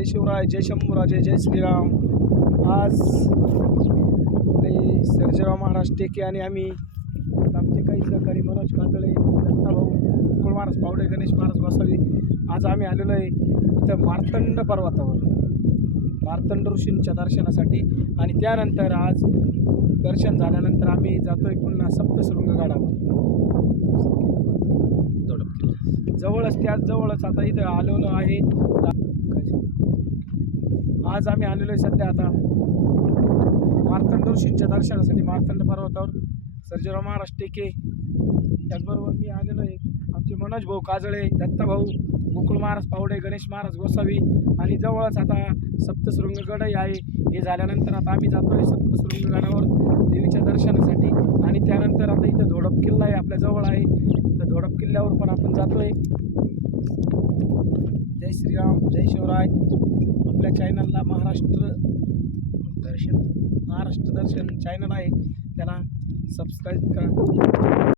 जय शिवराय, जय शंभूराजे, जय श्रीराम. आज आपले सर्जेराव महाराज टेके आणि आम्ही आमचे काही सहकारी मनोज काजळे, दत्ताभाऊ, गोकुळ महाराज पावडे, गणेश महाराज गोसावी. आज आम्ही आलेलो आहे इथं मार्तंड पर्वतावर मार्तंड ऋषींच्या दर्शनासाठी. आणि त्यानंतर आज दर्शन झाल्यानंतर आम्ही जातोय पुन्हा सप्तशृंग गडावर. जवळच आता इथं आलेलो आहे. आज आम्ही आलेलो आहे सध्या आता मार्तंड ऋषींच्या दर्शनासाठी मार्तंड पर्वतावर. सर्जेराव महाराज टेके, त्याचबरोबर मी आलेलो आहे आमचे मनोज भाऊ काजळे, दत्ताभाऊ, गोकुळ महाराज पावडे, गणेश महाराज गोसावी. आणि जवळच आता सप्तशृंग गडही आहे. हे झाल्यानंतर आता आम्ही जातो आहे सप्तशृंग गडावर देवीच्या दर्शनासाठी. आणि त्यानंतर आता इथं धोडप किल्ला आहे, आपल्या जवळ आहे. तर धोडप किल्ल्यावर पण आपण जातो आहे. जय श्रीराम, जय शिवराय. आपल्या चॅनलला महाराष्ट्र दर्शन चॅनल आहे, त्याला सबस्क्राईब करा.